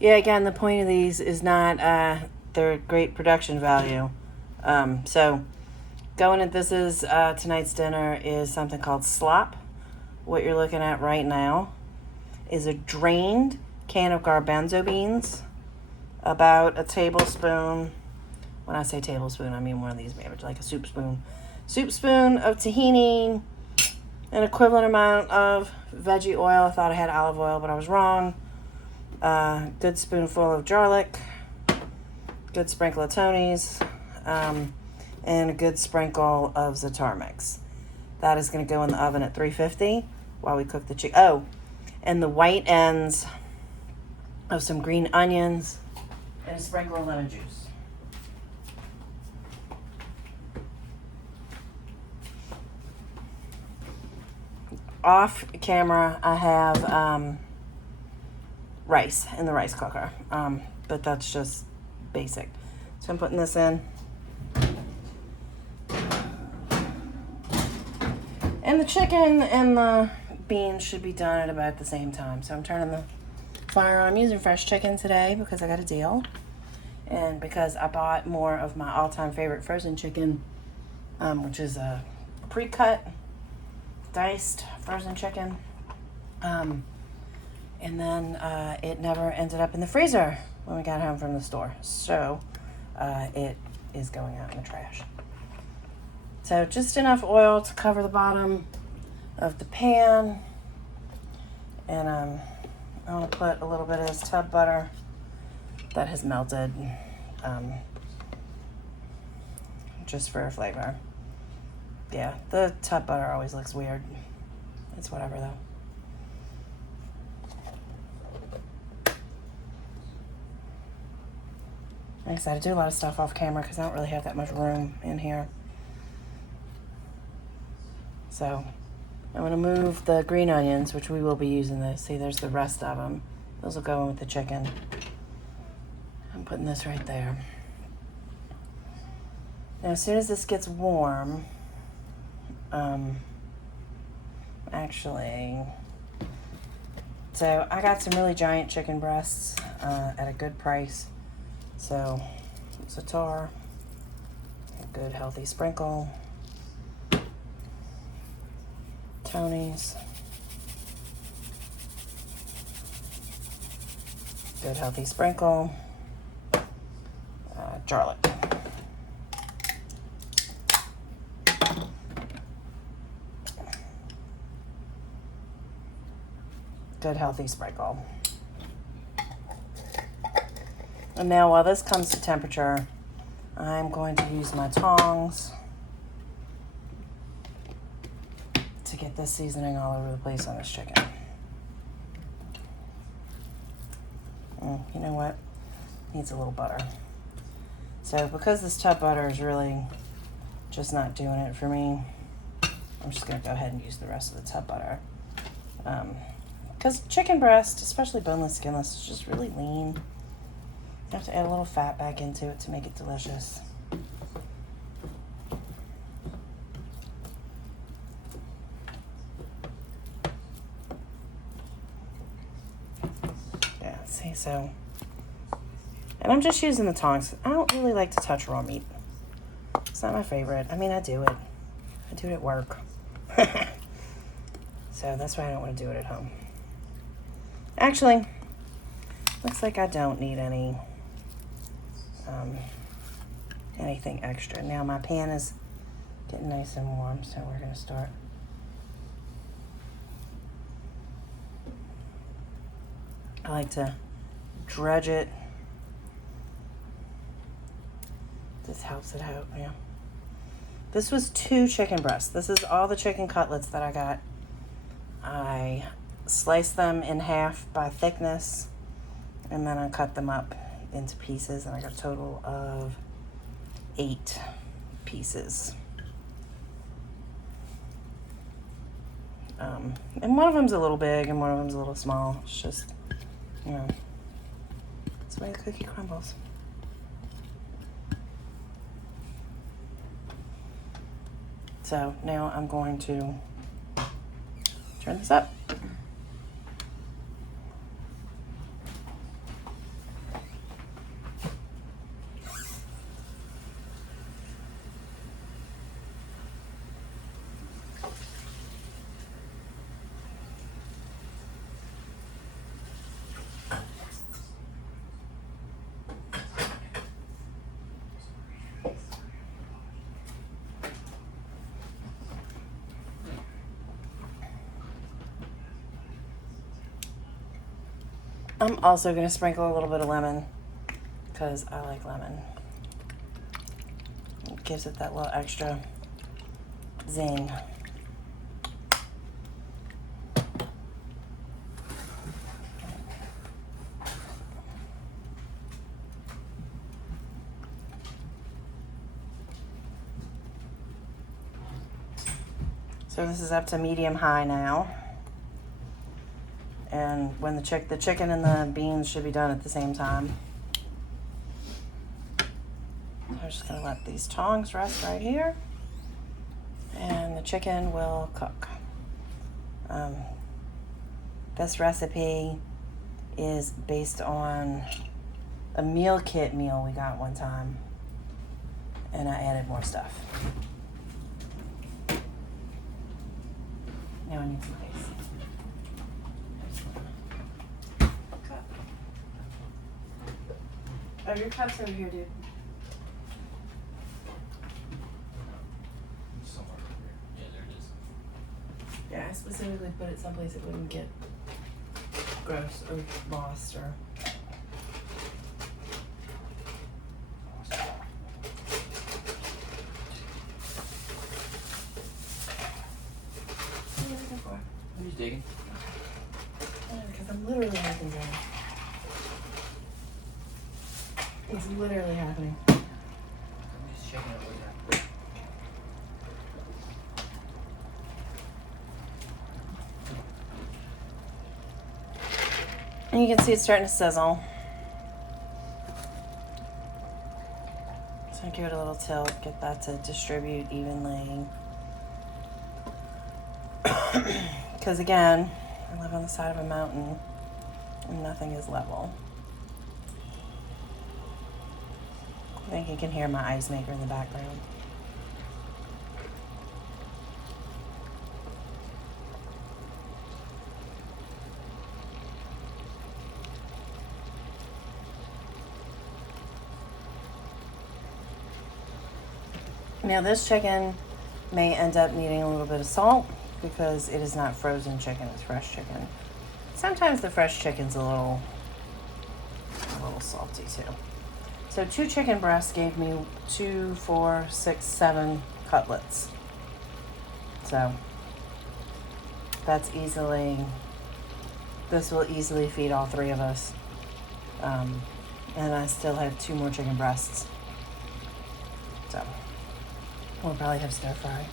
Yeah, again, the point of these is not their great production value. So going at this is tonight's dinner is something called slop. What you're looking at right now is a drained can of garbanzo beans, about a tablespoon. When I say tablespoon, I mean one of these, maybe like a soup spoon. Soup spoon of tahini, an equivalent amount of veggie oil. I thought I had olive oil, but I was wrong. Good spoonful of garlic, good sprinkle of Tony's, and a good sprinkle of za'atar mix. That is going to go in the oven at 350 while we cook the chicken. Oh, and the white ends of some green onions and a sprinkle of lemon juice. Off camera, I have rice in the rice cooker, but that's just basic. So I'm putting this in. And the chicken and the beans should be done at about the same time. So I'm turning the fire on. I'm using fresh chicken today because I got a deal. And because I bought more of my all-time favorite frozen chicken, which is a pre-cut, diced frozen chicken. And then it never ended up in the freezer when we got home from the store. So it is going out in the trash. So just enough oil to cover the bottom of the pan. And I'm going to put a little bit of this tub butter that has melted, just for flavor. Yeah, the tub butter always looks weird. It's whatever though. Like I said, I do a lot of stuff off camera because I don't really have that much room in here. So I'm going to move the green onions, which we will be using this. See, there's the rest of them. Those will go in with the chicken. I'm putting this right there. Now, as soon as this gets warm, so I got some really giant chicken breasts at a good price. So, za'atar, a good healthy sprinkle, Tony's, good healthy sprinkle, garlic. Good healthy sprinkle. And now while this comes to temperature, I'm going to use my tongs to get this seasoning all over the place on this chicken. You know what? Needs a little butter. So because this tub butter is really just not doing it for me, I'm just going to go ahead and use the rest of the tub butter. Because chicken breast, especially boneless, skinless, is just really lean. You have to add a little fat back into it to make it delicious. Yeah, see, so. And I'm just using the tongs. I don't really like to touch raw meat. It's not my favorite. I mean, I do it. I do it at work. So that's why I don't want to do it at home. Actually, looks like I don't need anything extra. Now my pan is getting nice and warm, so we're going to start. I like to dredge it. This helps it out, yeah. This was 2 chicken breasts. This is all the chicken cutlets that I got. I sliced them in half by thickness, and then I cut them up into pieces, and I got a total of 8 pieces. And one of them's a little big, and one of them's a little small. It's just, you know, it's the way the cookie crumbles. So now I'm going to turn this up. I'm also going to sprinkle a little bit of lemon because I like lemon. It gives it that little extra zing. So this is up to medium high now. And when the chicken and the beans should be done at the same time. I'm just gonna let these tongs rest right here. And the chicken will cook. This recipe is based on a meal kit meal we got one time. And I added more stuff. Now I need some ice. Cup. Oh, your cup's over here, dude. Somewhere over here. Yeah, there it is. Yeah, I specifically put it someplace it wouldn't get gross or lost or. What are you looking for? I'm just digging. Because I'm literally looking down. It's literally happening. I'm just checking out where you're at. And you can see it's starting to sizzle. So give it a little tilt, get that to distribute evenly. Because again, I live on the side of a mountain and nothing is level. I think you can hear my ice maker in the background. Now this chicken may end up needing a little bit of salt because it is not frozen chicken, it's fresh chicken. Sometimes the fresh chicken's a little salty too. So 2 chicken breasts gave me 2, 4, 6, 7 cutlets. So this will easily feed all 3 of us. And I still have 2 more chicken breasts. So we'll probably have stir fry.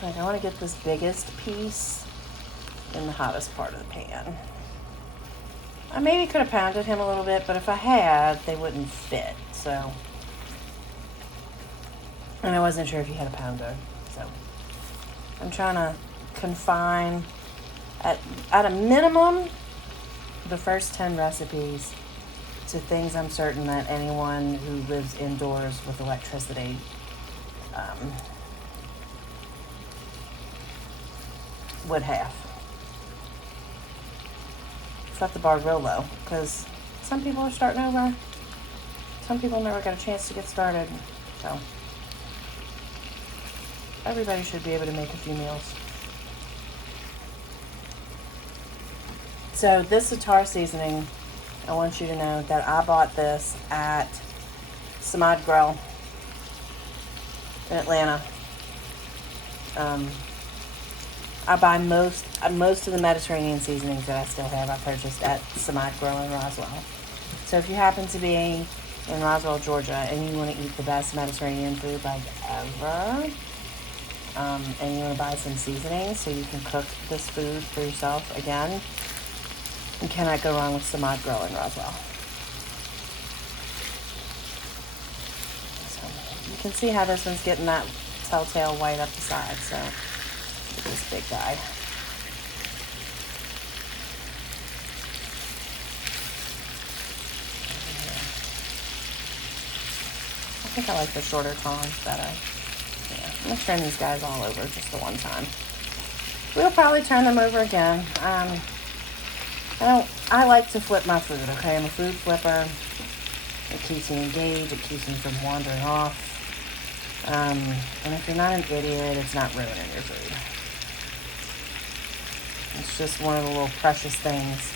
Like, I want to get this biggest piece in the hottest part of the pan. I maybe could have pounded him a little bit, but if I had, they wouldn't fit, so. And I wasn't sure if he had a pounder, so. I'm trying to confine, at a minimum, the first 10 recipes to things I'm certain that anyone who lives indoors with electricity would have. Set the bar real low because some people are starting over. Some people never got a chance to get started. So everybody should be able to make a few meals. So this Satar seasoning, I want you to know that I bought this at Samad Grill in Atlanta. I buy most of the Mediterranean seasonings that I still have, I purchased at Samad Grill in Roswell. So if you happen to be in Roswell, Georgia, and you want to eat the best Mediterranean food like ever, and you want to buy some seasonings so you can cook this food for yourself again, you cannot go wrong with Samad Grill in Roswell. So you can see how this one's getting that telltale white up the side, so this big guy. I think I like the shorter tongs better. Yeah, I'm gonna turn these guys all over just the one time. We'll probably turn them over again. I like to flip my food, okay? I'm a food flipper. It keeps me engaged, it keeps me from wandering off. And if you're not an idiot, it's not ruining your food. It's just one of the little precious things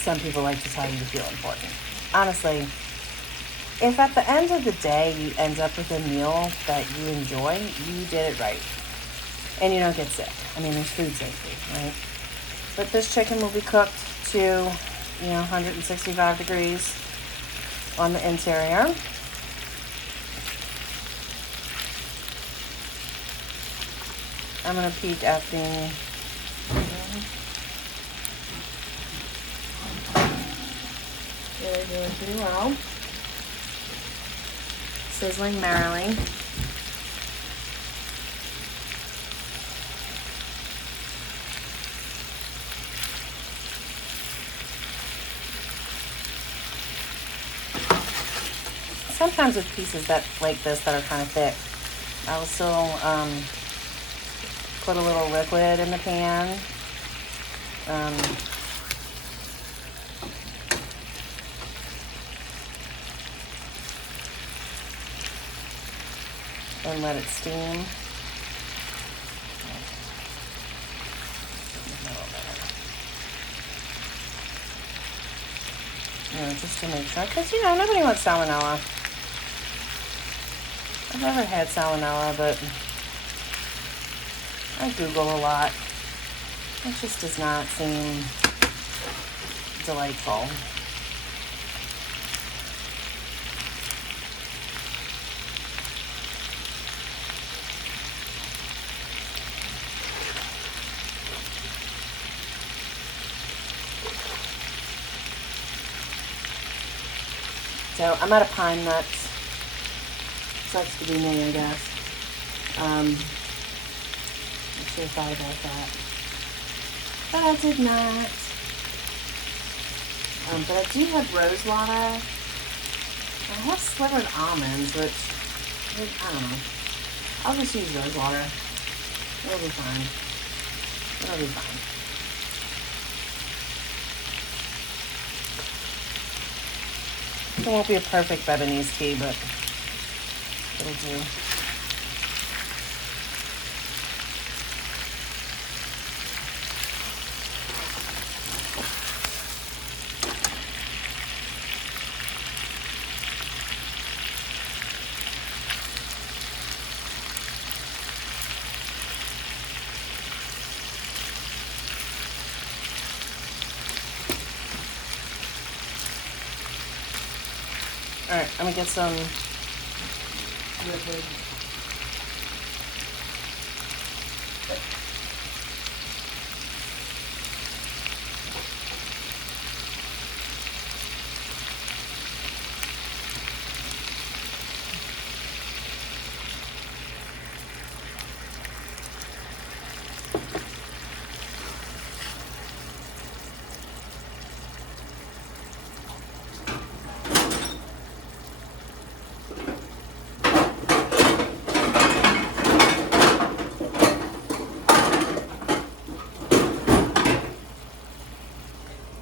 some people like to tell you to feel important. Honestly, if at the end of the day you end up with a meal that you enjoy, you did it right. And you don't get sick. I mean, there's food safety, right? But this chicken will be cooked to, 165 degrees on the interior. I'm going to peek at the... They're doing pretty well. Sizzling merrily. Sometimes with pieces like this that are kind of thick, I will still put a little liquid in the pan. And let it steam. Just to make sure, because nobody wants salmonella. I've never had salmonella, but I Google a lot. It just does not seem delightful. So I'm out of pine nuts. Sucks to be me, I guess. I should have thought about that. But I did not. But I do have rose water. I have slivered almonds, which, I don't know. I'll just use rose water. It'll be fine. It'll be fine. It won't be a perfect Lebanese tea, but it'll do. Alright, I'm gonna get some liquid.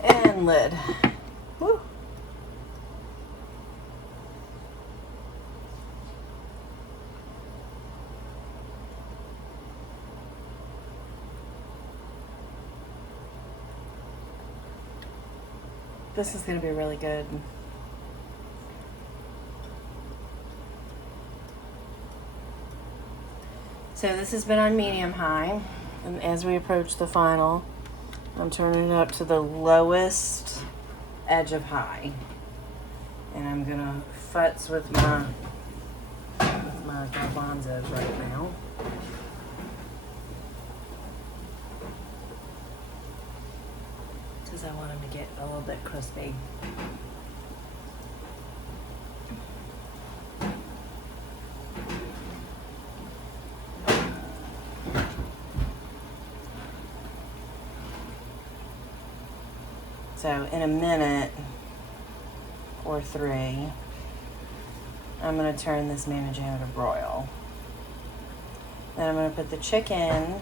And lid. Woo. This is going to be really good. So this has been on medium high, and as we approach the final, I'm turning it up to the lowest edge of high, and I'm gonna futz with my garbanzos right now. Because I want them to get a little bit crispy. So in a minute or three, I'm going to turn this Managino to broil. Then I'm going to put the chicken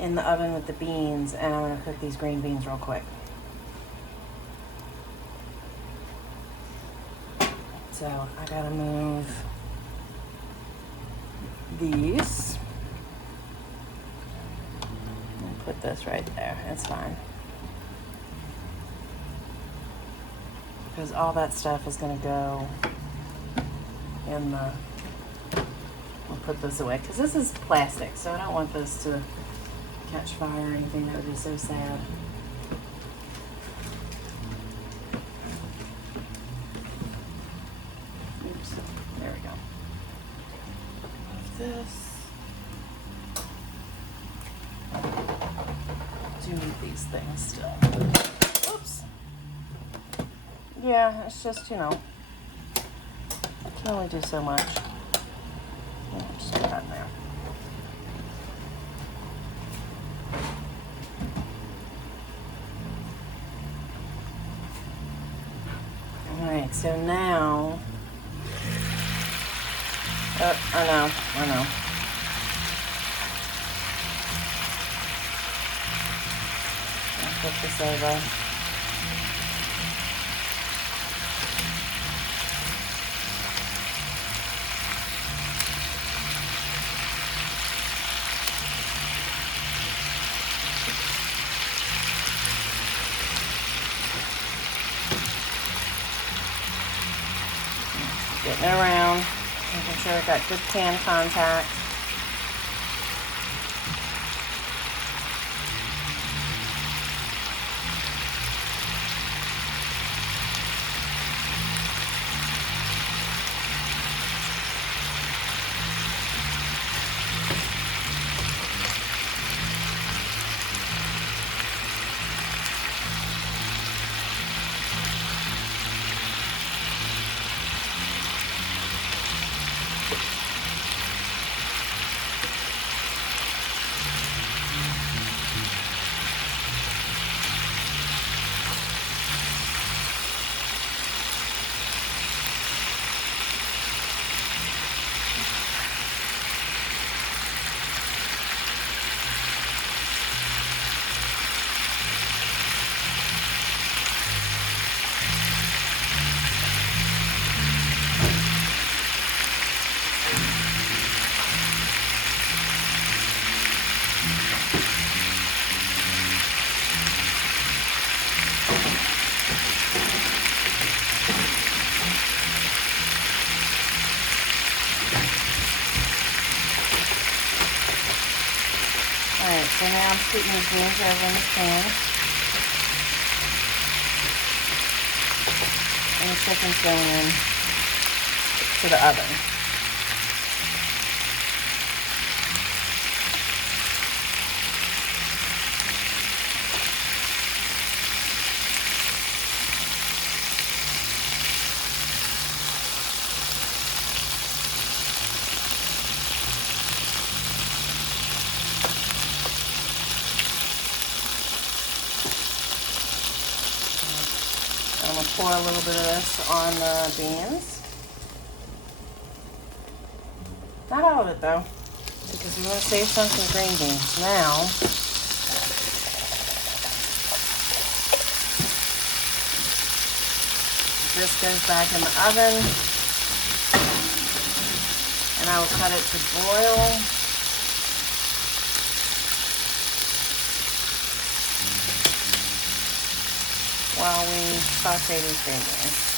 in the oven with the beans, and I'm going to cook these green beans real quick. So I got to move these. I'll put this right there. It's fine. Because all that stuff is going to go in the... I'll put this away. Because this is plastic, so I don't want this to catch fire or anything. That would be so sad. Oops. There we go. This. Do need these things still. Oops. Yeah, it's just, you know, I can only do so much. Yeah, just put that in there. Alright, so now, I know. I'll flip this over. Getting it around, making sure I've got good pan contact. Alright, so now I'm putting these beans over in the pan. And the chicken's going in to the oven. I'm going to pour a little bit of this on the beans. Not all of it though, because we want to save some for green beans. Now, this goes back in the oven, and I will cut it to broil. While we saute these green beans.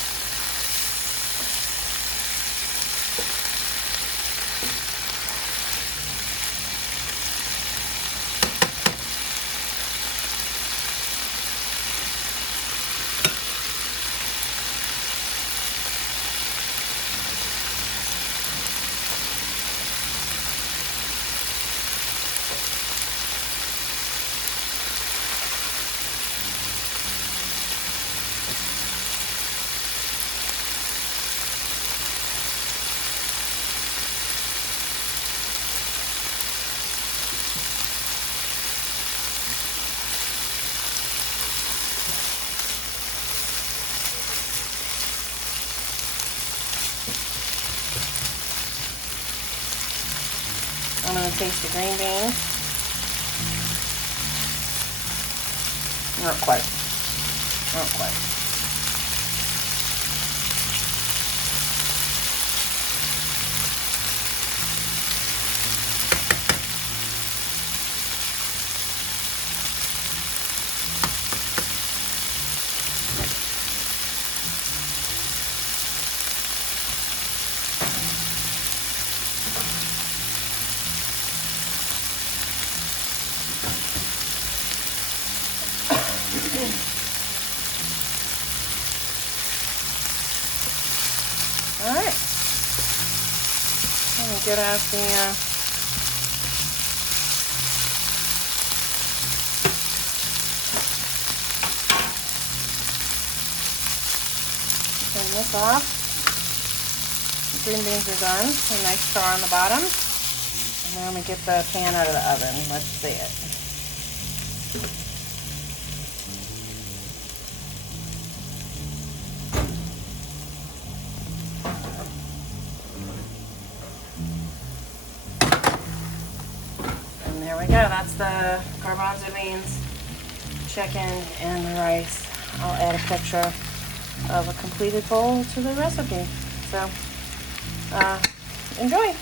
I'm going to taste the green beans. Not quite. Not quite. good as the turn this off. The green beans are done. A nice char on the bottom. And then we get the pan out of the oven. Let's see it. And there we go. That's the garbanzo beans, chicken, and the rice. I'll add a picture of a completed bowl to the recipe. So, enjoy.